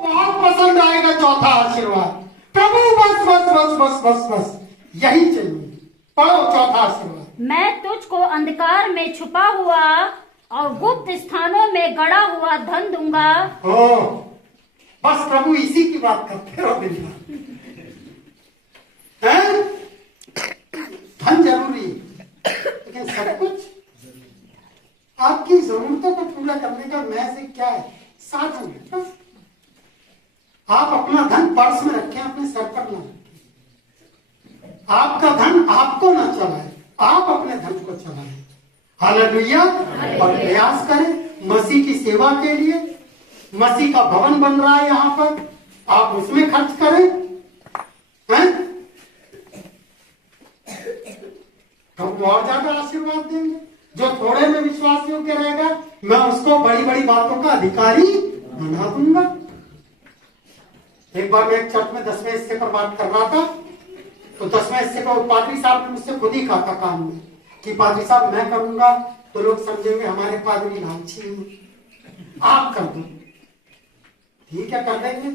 बहुत पसंद आएगा चौथा आशीर्वाद। प्रभु बस बस बस बस बस बस यही चाहिए। पढ़ो चौथा आशीर्वाद। मैं तुझको अंधकार में छुपा हुआ और गुप्त स्थानों में गड़ा हुआ धन दूंगा। ओ बस प्रभु इसी की बात करते रहो दिन भर। धन जरूरी लेकिन सब कुछ आपकी जरूरतों को पूरा करने का महज क्या है? साधन है बस। आप अपना धन पर्स में रखें, अपने सर पर ना रखें। आपका धन आपको ना चलाए, आप अपने धन को चलाएं। हालेलुया। और प्रयास करें मसीह की सेवा के लिए। मसीह का भवन बन रहा है यहाँ पर, आप उसमें खर्च करें। हैं? तो और ज्यादा आशीर्वाद देंगे। जो थोड़े में विश्वास योग्य रहेगा, मैं उसको बड़ी बड़ी बातों का अधिकारी बना दूंगा। एक बार मैं एक चर्च में 10वें हिस्से पर बात कर रहा था, तो 10वें हिस्से पर पादरी साहब ने मुझसे खुद ही कहा था काम में कि पादरी साहब मैं करूंगा तो लोग समझेंगे हमारे पादरी लालची हैं, आप कर दो। ठीक है, कर देंगे।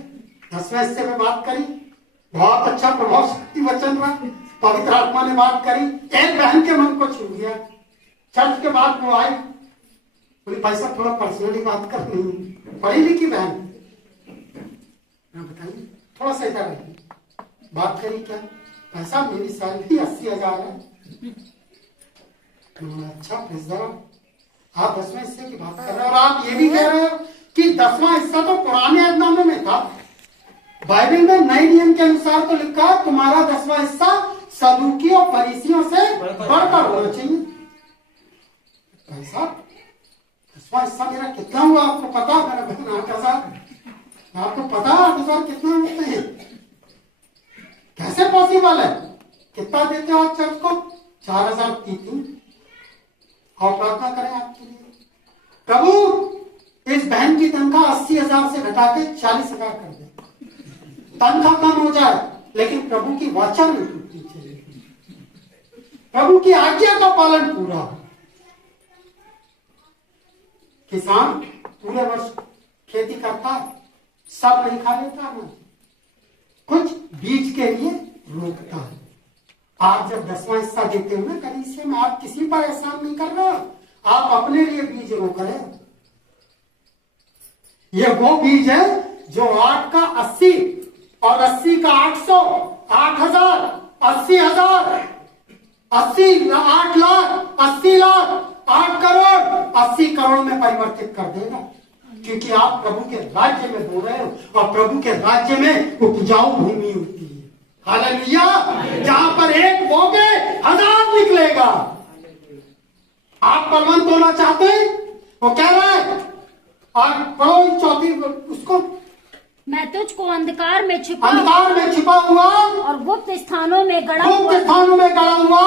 10वें हिस्से में बात करी, बहुत अच्छा प्रभाव शक्ति वचन रहा, पवित्र आत्मा ने बात करी, एक बहन के मन को छू गया। चर्च के बाद वो आई, बोली भाई साहब थोड़ा पर्सनली बात करनी है। पढ़ी लिखी बहन, बताइए थोड़ा सा इधर आइए, बात करी। क्या भाई साहब मेरी सैलरी 80,000 है। अच्छा आप 10वें हिस्से की बात कर रहे हो और आप ये भी कह रहे हो कि 10वां हिस्सा तो पुराने ऐतनामे में था। बाइबल में नए नियम के अनुसार तो लिखा है तुम्हारा 10वां हिस्सा सदूकियों फरीसियों से बढ़कर होना चाहिए। भाई साहब 10वां हिस्सा मेरा कितना हुआ आपको पता? मेरा बहन 8,000। आपको पता 8,000 कितना होते हैं? कैसे पॉसिबल है? कितना देते हो आप चर्च को? 4,000 तीन। और प्रार्थना करें आपके लिए, प्रभु इस बहन की तनख्वाह 80,000 से घटा के 40,000 कर दे। तनख्वाह कम हो जाए लेकिन प्रभु की वाचा नहीं टूटनी चाहिए, प्रभु की आज्ञा का पालन पूरा हो। किसान पूरे वर्ष खेती करता है, सब नहीं खा लेता ना, कुछ बीज के लिए रोकता है। आप जब 10वां हिस्सा देते हो ना कलीसिया में, आप किसी पर एहसान नहीं कर रहे हो, आप अपने लिए बीज रोक रहे हो। ये वो बीज है जो 8 का 80 और 80 का 800, 8,000, 80,000, 8 लाख, 80 लाख, 8 करोड़, 80 करोड़ में परिवर्तित कर देगा। क्योंकि आप प्रभु के राज्य में हो रहे हो और प्रभु के राज्य में उपजाऊ भूमि होती है। हालेलुया। जहां पर एक बोगे 1000 निकलेगा। आप बलवंत होना चाहते हैं? वो कह रहा है और पढ़ो चौथी उसको, मैं तुझको अंधकार में छुपा हुआ और गुप्त स्थानों में गड़ा हुआ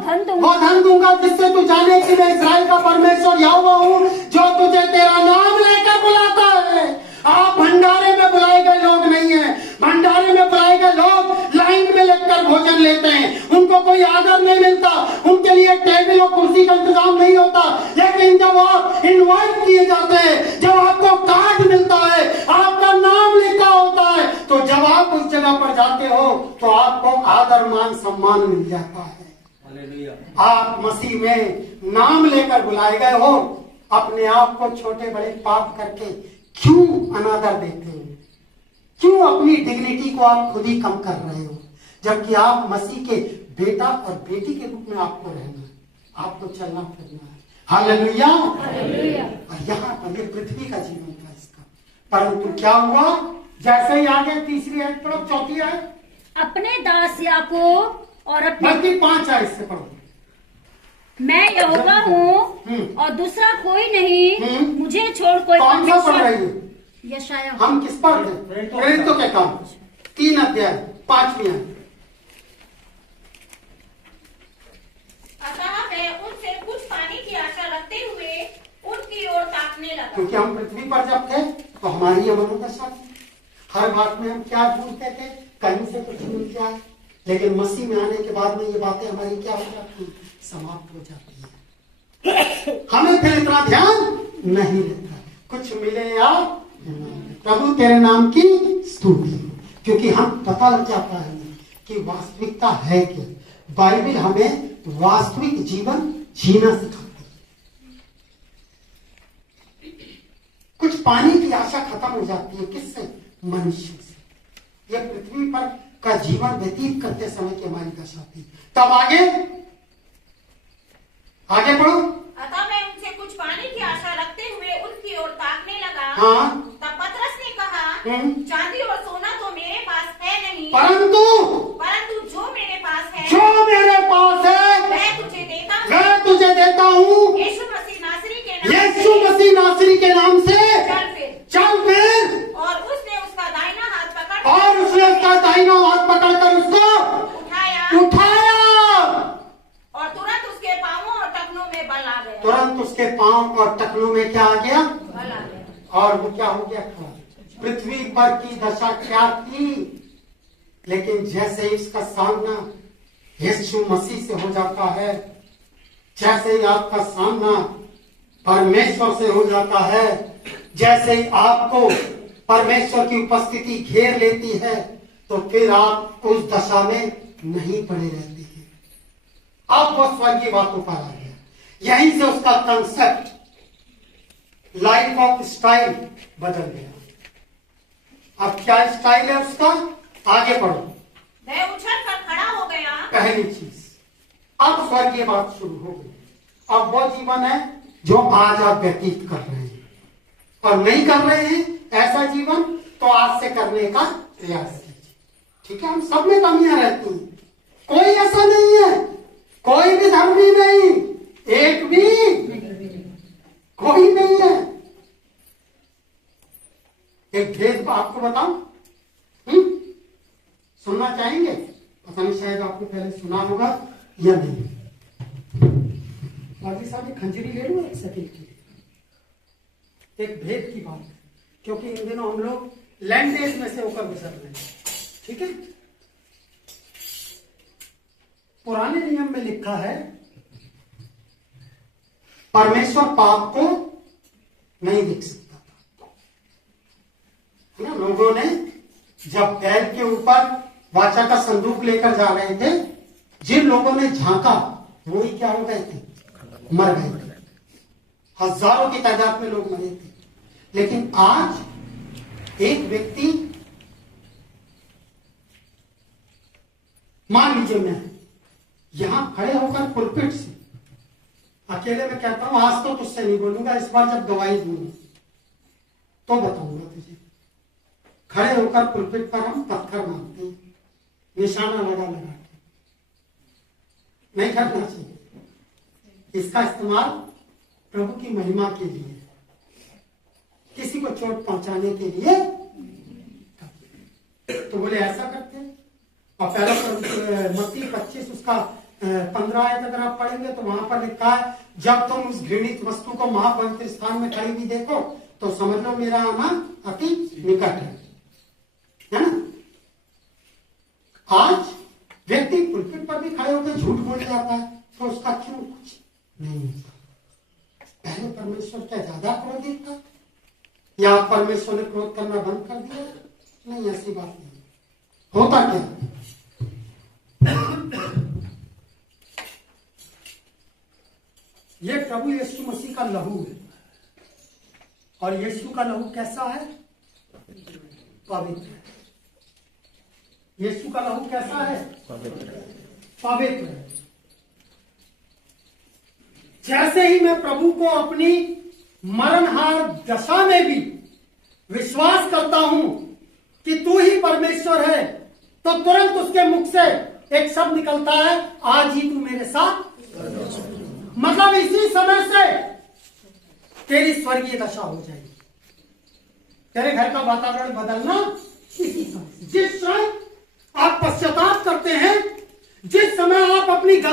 धन दूंगा जिससे तू जाने कि मैं इस्राएल का परमेश्वर यहोवा हूँ जो तुझे तेरा नाम लेकर बुलाता है। आप भंडारे में बुलाए गए लोग नहीं है। भंडारे में बुलाए गए लोग लाइन में लगकर भोजन लेते हैं, उनको कोई आदर नहीं मिलता, उनके लिए टेबल और कुर्सी का इंतजाम नहीं होता। लेकिन जब आप इनवाइट किए जाते हैं, जब आपको कार्ड मिलता है, आपका नाम लिखा होता है, तो जब आप उस जगह पर जाते हो तो आपको आदर मान सम्मान मिल जाता है। आप मसीह में नाम लेकर बुलाए गए हो। अपने आप को छोटे बड़े पाप करके क्यों अनादर देते हो? क्यों अपनी डिग्निटी को आप खुद ही कम कर रहे हो? जबकि आप मसीह के बेटा और बेटी के रूप में आपको रहना है, आपको चलना फिरना है। हालेलुया। और यहाँ पर ये पृथ्वी का जीवन था इसका, परंतु क्या हुआ? जैसे ही आगे तीसरी आयत पढ़ो, चौथी आयत, अपने दास याकूब और अपने 5 आयत से पढ़ो। मैं यहोवा हूँ और दूसरा कोई नहीं, मुझे छोड़ कोई कौन सा पढ़ रही है? यशाया। हम किस पर थे? प्रेरितों के काम 3 अध्याय 5वीं आयत। अतः मैं उनसे कुछ पानी की आशा रखते हुए उनकी ओर ताकने लगा। क्योंकि हम पृथ्वी पर जब थे तो हमारी ये मनोदशा थी। हर बात में हम क्या ढूंढते थे? कहीं से कुछ मिल जाए। लेकिन मसीह में आने के बाद में ये बातें हमारी क्या हो जाती? समाप्त हो जाती है। हमें फिर इतना ध्यान नहीं रहता, कुछ मिले या प्रभु तेरे नाम की स्तुति, क्योंकि हम पता लग जाता है कि वास्तविकता है क्या। बाइबल हमें वास्तविक जीवन जीना सिखाती है। कुछ पानी की आशा खत्म हो जाती है, किससे? मनुष्य से। यह पृथ्वी पर का जीवन व्यतीत करते समय की हमारी दशा थी। तब आगे पढ़ो। अतः मैं उनसे कुछ पानी की आशा रखते हुए उनकी ओर ताकने लगा। हाँ। तब पतरस ने कहा, चांदी और सोना तो मेरे पास है नहीं, परंतु जो मेरे पास है मैं तुझे देता हूँ। यीशु मसीह नासरी के नाम से चल फिर। और उसने उसका दाहिना हाथ पकड़कर उसको उठाया और तुरंत उसके पांवों और टखनों में बल आ गया। तुरंत उसके पांव और टखनों में क्या आ गया? बल आ गया। और वो क्या हो गया? पृथ्वी पर की दशा क्या थी? लेकिन जैसे ही इसका सामना यीशु मसीह से हो जाता है, जैसे ही आपका सामना परमेश्वर से हो जाता है, जैसे ही आपको परमेश्वर की उपस्थिति घेर लेती है, तो फिर आप उस दशा में नहीं पड़े रहते हैं। अब वो स्वर्गीय बातों पर आ गया। यहीं से उसका कंसेप्ट, लाइफ ऑफ स्टाइल बदल गया। अब क्या स्टाइल है उसका? आगे पढ़ो। वह उछल कर खड़ा हो गया। पहली चीज, अब स्वर्गीय बात शुरू हो गई। अब वो जीवन है जो आज आप व्यतीत कर रहे हैं, और नहीं कर रहे हैं ऐसा जीवन, तो आज से करने का प्रयास कीजिए। ठीक है, हम सब में कमियां रहती हैं, कोई ऐसा नहीं है, कोई भी धर्मी नहीं, एक भी कोई नहीं है। एक भेद आपको बताऊं, सुनना चाहेंगे? पता नहीं, शायद आपको पहले सुना होगा या नहीं। बाकी साहब खंजरी ले लो एक सेकंड के लिए। एक भेद की बात है, क्योंकि इन दिनों हम लोग लैंड में से होकर गुजर रहे हैं। ठीक है, पुराने नियम में लिखा है परमेश्वर पाप को नहीं देख सकता था, है ना। लोगों ने जब बैल के ऊपर वाचा का संदूक लेकर जा रहे थे, जिन लोगों ने झांका वही क्या हो गए थे? मर गए थे। हजारों की तादाद में लोग मरे थे। लेकिन आज एक व्यक्ति, मान लीजिए मैं यहां खड़े होकर पुलपिट से अकेले में कहता हूं, आज तो तुझसे नहीं बोलूंगा, इस बार जब गवाही दूंगा तो बताऊंगा तुझे। खड़े होकर पुलपिट पर हम पत्थर मारते हैं, निशाना लगा के। नहीं करना चाहिए। इसका इस्तेमाल प्रभु की महिमा के लिए, किसी को चोट पहुंचाने के लिए। तो बोले ऐसा करते हैं। और पहला मत्ती 25 उसका 15 आयत अगर आप पढ़ेंगे तो वहां पर लिखा है, जब तुम उस घृणित वस्तु को महापवित्र स्थान में खड़ी हुई देखो तो समझ लो मेरा आना अति निकट है ना। आज व्यक्ति पुलपिट पर भी खड़े होकर झूठ बोल जाता है, तो उसका क्यों कुछ नहीं होता? पहले परमेश्वर क्या ज्यादा क्रोधित था, या परमेश्वर ने क्रोध करना बंद कर दिया? नहीं, ऐसी बात नहीं। होता क्या, ये प्रभु यीशु मसीह का लहू है, और यीशु का लहू कैसा है? पवित्र है। यीशु का लहू कैसा है? पवित्र है। जैसे ही मैं प्रभु को अपनी मरणहार दशा में भी विश्वास करता हूं कि तू ही परमेश्वर है, तो तुरंत उसके मुख से एक शब्द निकलता है, आज ही तू मेरे साथ। मतलब इसी समय से तेरी स्वर्गीय दशा हो जाएगी। तेरे घर का वातावरण बदलना इसी समय। जिस समय आप पश्चाताप करते हैं, जिस समय आप अपनी गलती